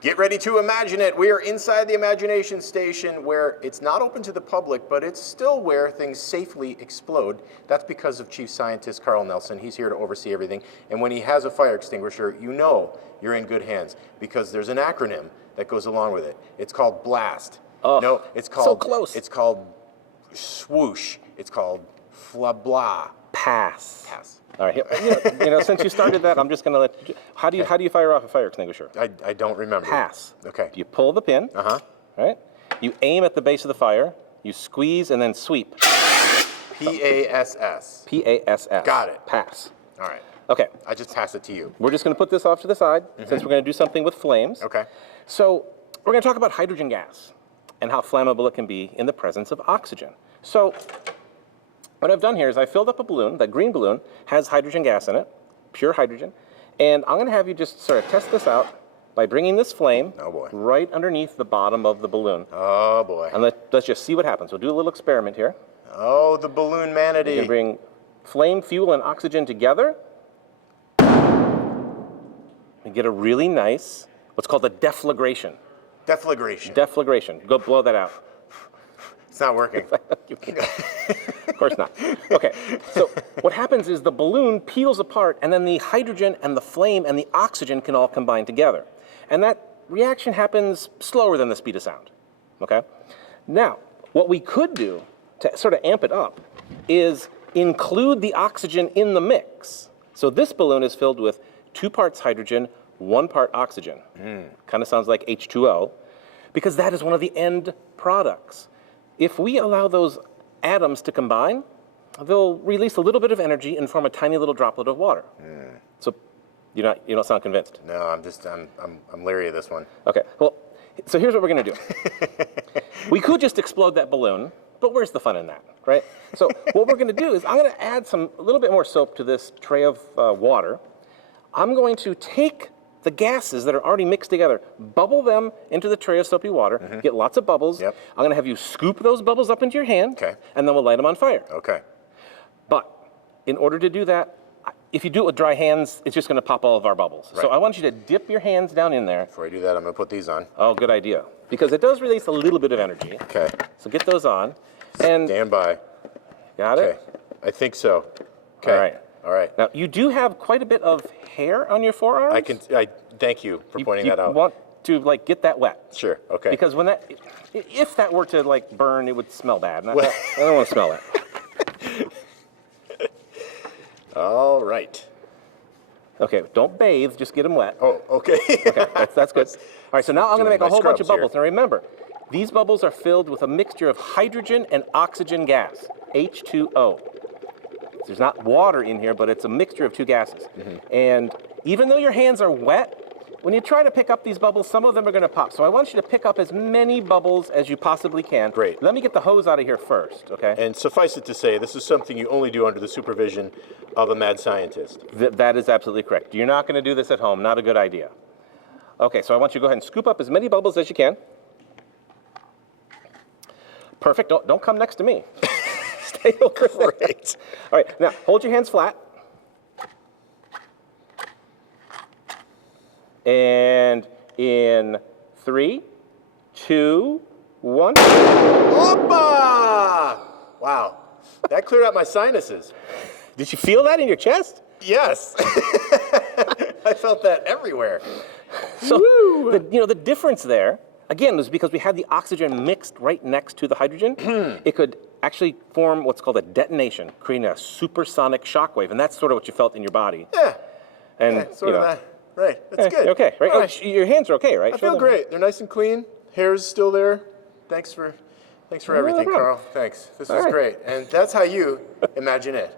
Get ready to imagine it. We are inside the Imagination Station where it's not open to the public, but it's still where things safely explode. That's because of Chief Scientist Carl Nelson. He's here to oversee everything. And when he has a fire extinguisher, you know you're in good hands because there's an acronym that goes along with it. It's called BLAST. Oh, no, it's called so close. It's called swoosh. It's called blah. Pass. Pass. All right. Since you started that, I'm just going to let you. How do you fire off a fire extinguisher? I don't remember. Pass. Okay. You pull the pin. Right. You aim at the base of the fire. You squeeze and then sweep. PASS. PASS. Got it. Pass. All right. Okay. I just pass it to you. We're just going to put this off to the side since we're going to do something with flames. Okay. So we're going to talk about hydrogen gas and how flammable it can be in the presence of oxygen. So what I've done here is I filled up a balloon. That green balloon has hydrogen gas in it, pure hydrogen. And I'm going to have you just sort of test this out by bringing this flame right underneath the bottom of the balloon. Oh, boy. And let's just see what happens. We'll do a little experiment here. Oh, the balloon manatee. You can bring flame, fuel, and oxygen together. And get a really nice, what's called a deflagration. Deflagration. Deflagration. Go blow that out. It's not working. Of course not. Okay, so what happens is the balloon peels apart, and then the hydrogen and the flame and the oxygen can all combine together. And that reaction happens slower than the speed of sound. Okay? Now, what we could do to sort of amp it up is include the oxygen in the mix. So this balloon is filled with 2 parts hydrogen, 1 part oxygen. Kind of sounds like H2O, because that is one of the end products. If we allow those atoms to combine, they'll release a little bit of energy and form a tiny little droplet of water. So you don't sound convinced. No, I'm leery of this one. Okay, well, so here's what we're going to do. We could just explode that balloon, but where's the fun in that, right? So what we're going to do is I'm going to add a little bit more soap to this tray of water. I'm going to take the gases that are already mixed together, bubble them into the tray of soapy water, get lots of bubbles. Yep. I'm going to have you scoop those bubbles up into your hand, and then we'll light them on fire. Okay. But in order to do that, if you do it with dry hands, it's just going to pop all of our bubbles. Right. So I want you to dip your hands down in there. Before I do that, I'm going to put these on. Oh, good idea. Because it does release a little bit of energy. Okay. So get those on. And stand by. Got it? Okay. I think so. Okay. All right. All right. Now, you do have quite a bit of hair on your forearms. Thank you for pointing that out. You want to get that wet. Sure. Okay. Because if that were to burn, it would smell bad. And I don't want to smell that. All right. Okay, don't bathe, just get them wet. Oh, okay. Okay, that's good. All right, so now I'm going to make a whole bunch of bubbles. Here. Now remember, these bubbles are filled with a mixture of hydrogen and oxygen gas, H2O. There's not water in here, but it's a mixture of 2 gases. And even though your hands are wet, when you try to pick up these bubbles, some of them are going to pop. So I want you to pick up as many bubbles as you possibly can. Great. Let me get the hose out of here first, okay? And suffice it to say, this is something you only do under the supervision of a mad scientist. That is absolutely correct. You're not going to do this at home. Not a good idea. Okay, so I want you to go ahead and scoop up as many bubbles as you can. Perfect. Don't come next to me. Stay over there. Great. All right, now hold your hands flat. And in 3, 2, 1. Opa! Wow, that cleared out my sinuses. Did you feel that in your chest? Yes. I felt that everywhere. So the difference there, again, was because we had the oxygen mixed right next to the hydrogen. It could actually form what's called a detonation, creating a supersonic shock wave, and that's sort of what you felt in your body. Yeah. And Yeah, sort of that. Right. That's good. Okay, right? All Oh, your hands are okay, right? I feel great. They're nice and clean. Hair's still there. Thanks for everything, problem. Carl. Thanks. This was great. And that's how you imagine it.